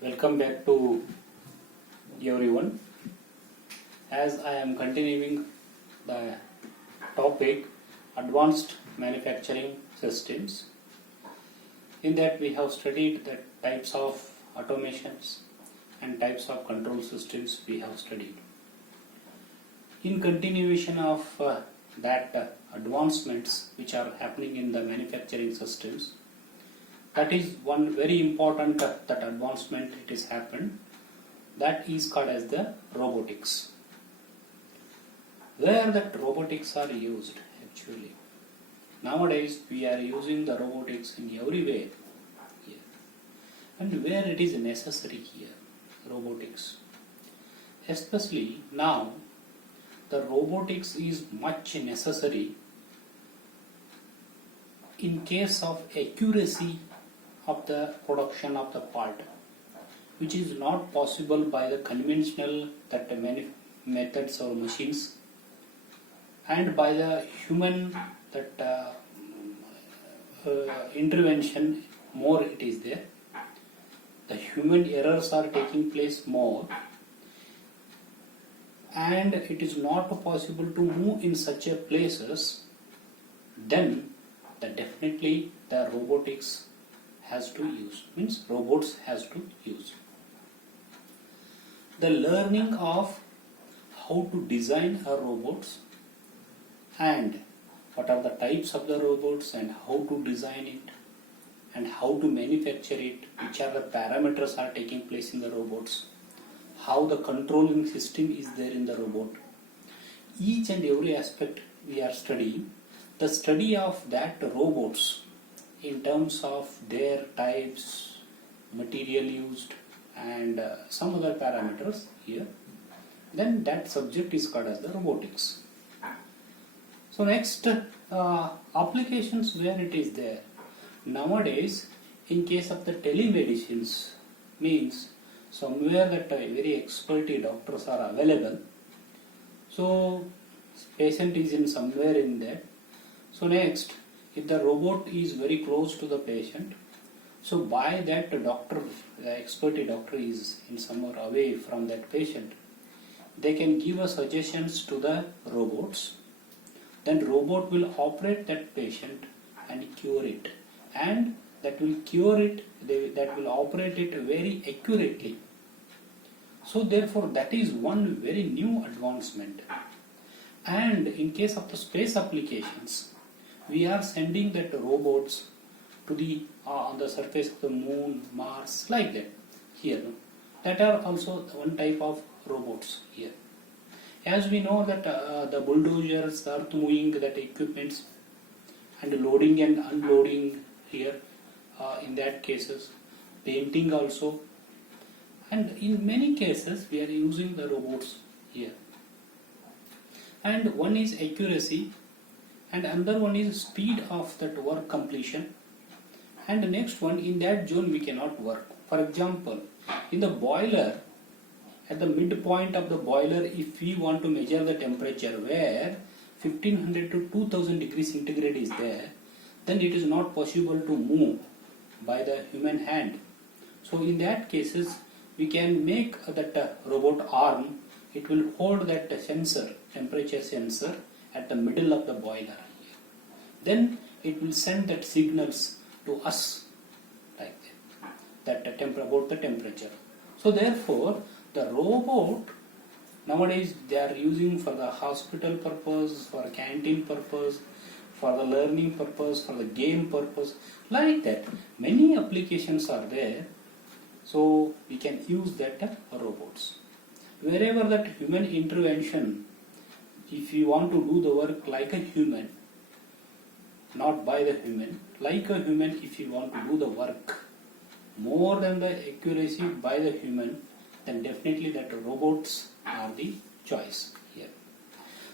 Welcome back to everyone. As I am continuing the topic advanced manufacturing systems, in that we have studied the types of automations and types of control systems we have studied. In continuation of that advancements which are happening in the manufacturing systems, that is one very important that advancement it has happened, that is called as the robotics. Where that robotics are used actually. Nowadays we are using the robotics in everywhere here. And where it is necessary here, robotics. Especially now the robotics is much necessary in case of accuracy of the production of the part, which is not possible by the conventional methods or machines, and by the human intervention more it is there. The human errors are taking place more, and it is not possible to move in such a places. Then definitely the robotics has to use, means robots has to use. The learning of how to design a robots and what are the types of the robots and how to design it and how to manufacture it, which are the parameters are taking place in the robots, how the controlling system is there in the robot. Each and every aspect we are studying. The study of that robots in terms of their types, material used and some other parameters here, then that subject is called as the robotics. So next, applications where it is there. Nowadays, in case of the telemedicines, means somewhere that very expertise doctors are available. So patient is in somewhere in there. So next, if the robot is very close to the patient, so by that doctor, the expert doctor is in somewhere away from that patient, they can give a suggestions to the robots. Then robot will operate that patient and cure it, and that will cure it, that will operate it very accurately. So therefore that is one very new advancement. And in case of the space applications, we are sending that robots to the on the surface of the moon, Mars, like that here. That are also one type of robots here. As we know that the bulldozers, earth moving that equipments and loading and unloading here, in that cases, painting also, and in many cases we are using the robots here. And one is accuracy, and another one is speed of that work completion, and the next one, in that zone we cannot work. For example, in the boiler, at the midpoint of the boiler, if we want to measure the temperature where 1500 to 2000 degrees centigrade is there, then it is not possible to move by the human hand. So in that cases, we can make that robot arm, it will hold that sensor, temperature sensor at the middle of the boiler. Then it will send that signals to us like that about the temperature. So therefore the robot nowadays they are using for the hospital purpose, for canteen purpose, for the learning purpose, for the game purpose, like that. Many applications are there. So we can use that robots. Wherever that human intervention, if you want to do the work like a human, not by the human, like a human, if you want to do the work more than the accuracy by the human, then definitely that robots are the choice here.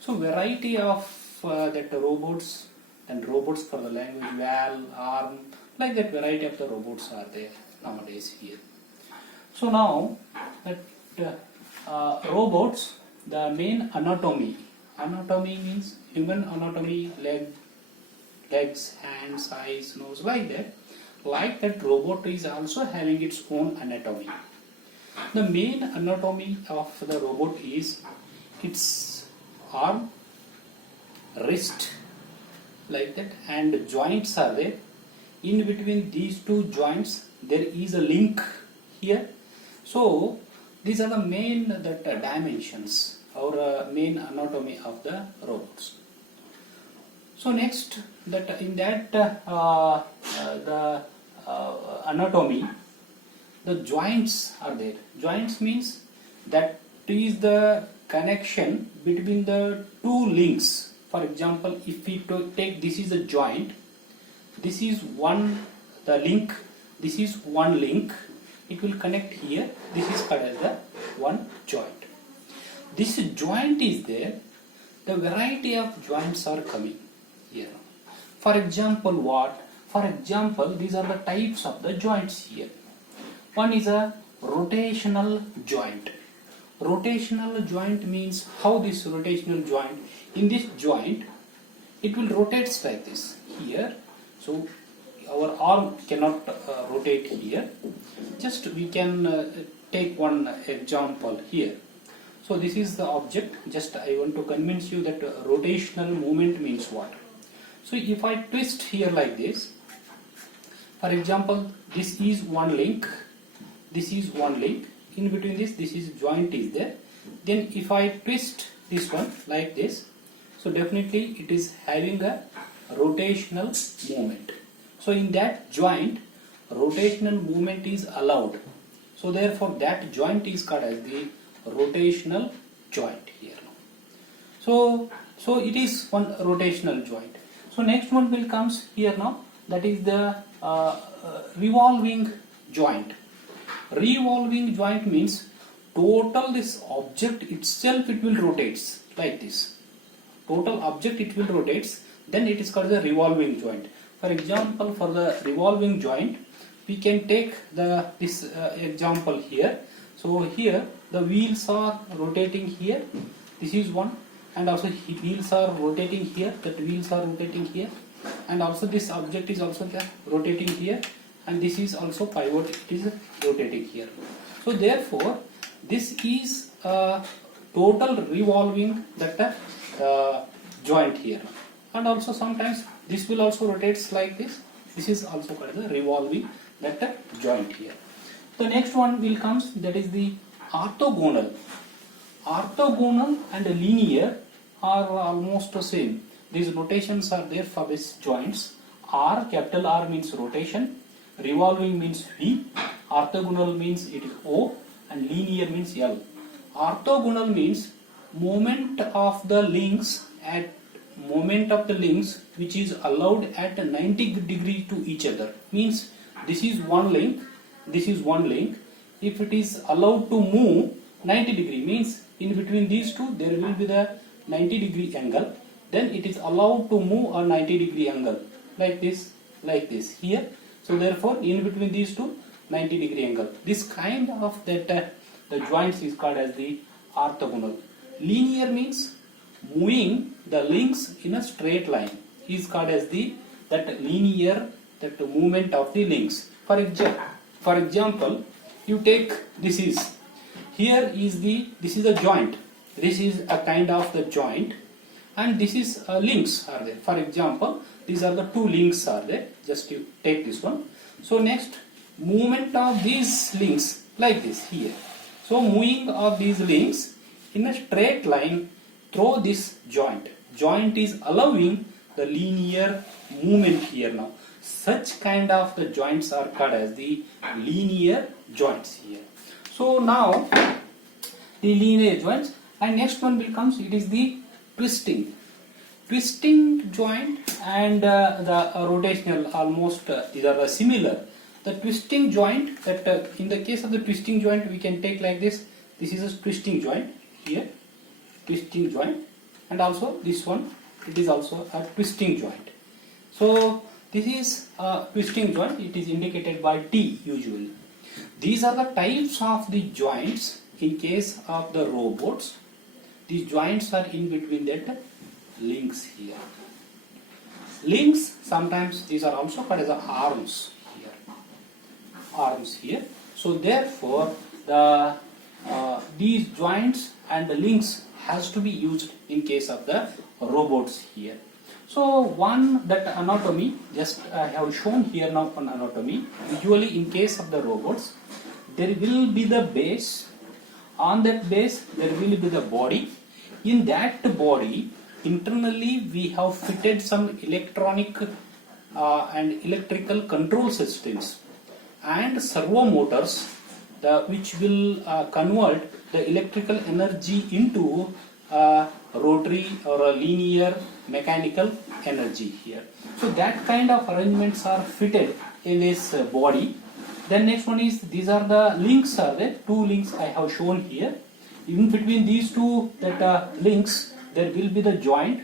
So variety of that robots, and robots for the language, val, arm, like that variety of the robots are there nowadays here. So now that robots, the main anatomy means human anatomy, legs, hands, eyes, nose, like that. Like that robot is also having its own anatomy. The main anatomy of the robot is its arm, wrist, like that, and joints are there. In between these two joints there is a link here. So these are the main dimensions or main anatomy of the robots. So next, that in that the anatomy, the joints are there. Joints means that is the connection between the two links. For example, if we take this is a joint, this is one the link, this is one link, it will connect here, this is called as the one joint. This joint is there, the variety of joints are coming here. For example, what? For example, these are the types of the joints here. One is a rotational joint. Rotational joint means how this rotational joint, in this joint it will rotate like this here. So our arm cannot rotate here. Just we can take one example here. So this is the object. Just I want to convince you that rotational movement means what. So if I twist here like this, for example, this is one link, this is one link, in between this is joint is there. Then if I twist this one like this, so definitely it is having a rotational movement. So in that joint, rotational movement is allowed. So therefore that joint is called as the rotational joint here. So it is one rotational joint. So next one will comes here now, that is the revolving joint. Revolving joint means total this object itself it will rotates like this. Total object it will rotates, then it is called the revolving joint. For example, for the revolving joint, we can take this example here. So here the wheels are rotating here, this is one, and also wheels are rotating here, that wheels are rotating here, and also this object is also rotating here, and this is also pivot, it is rotating here. So therefore this is a total revolving joint here, and also sometimes this will also rotates like this. This is also called the revolving joint here. The next one will comes, that is the orthogonal. Orthogonal and linear are almost the same. These rotations are there for these joints. R, capital R means rotation, revolving means V, orthogonal means it is O, and linear means L. Orthogonal means moment of the links which is allowed at 90 degree to each other. Means this is one link, this is one link. If it is allowed to move 90 degree, means in between these two there will be the 90 degree angle, then it is allowed to move a 90 degree angle like this here. So therefore in between these two 90 degree angle, this kind of the joints is called as the orthogonal. Linear means moving the links in a straight line is called as the linear movement of the links. For example, you take this is a joint, this is a kind of the joint, and this is links are there. For example, these are the two links are there. Just you take this one. So next, movement of these links like this here. So moving of these links in a straight line through this joint. Joint is allowing the linear movement here now. Such kind of the joints are called as the linear joints here. So now the linear joints, and next one will comes, it is the twisting. Twisting joint and the rotational almost these are similar. The twisting joint, in the case of the twisting joint we can take like this. This is a twisting joint here, twisting joint, and also this one, it is also a twisting joint. So this is a twisting joint, it is indicated by T usually. These are the types of the joints in case of the robots. These joints are in between that links here. Links, sometimes these are also called as arms here. Arms here. So therefore these joints and the links has to be used in case of the robots here. So one, that anatomy, just I have shown here now on anatomy. Usually in case of the robots, there will be the base. On that base there will be the body. In that body, internally we have fitted some electronic and electrical control systems and servo motors, which will convert the electrical energy into rotary or a linear mechanical energy here. So that kind of arrangements are fitted in this body. Then next one is, these are the links, are there, two links I have shown here. In between these two links there will be the joint.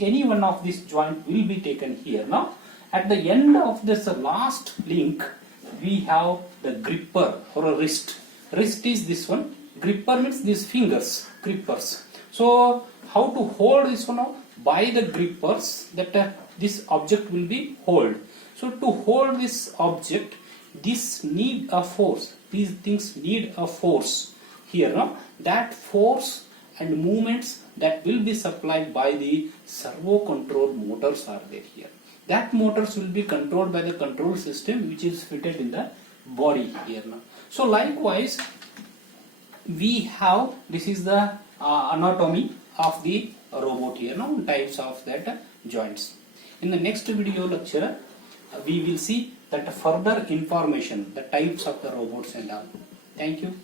Any one of this joint will be taken here. Now at the end of this last link we have the gripper or a wrist. Wrist is this one, gripper means these fingers, grippers. So how to hold this one now? By the grippers, that this object will be held. So to hold this object, this need a force, these things need a force here. Now that force and movements that will be supplied by the servo control motors are there here. That motors will be controlled by the control system which is fitted in the body here now. So likewise we have, this is the anatomy of the robot here now, types of that joints. In the next video lecture we will see that further information, the types of the robots and all. Thank you.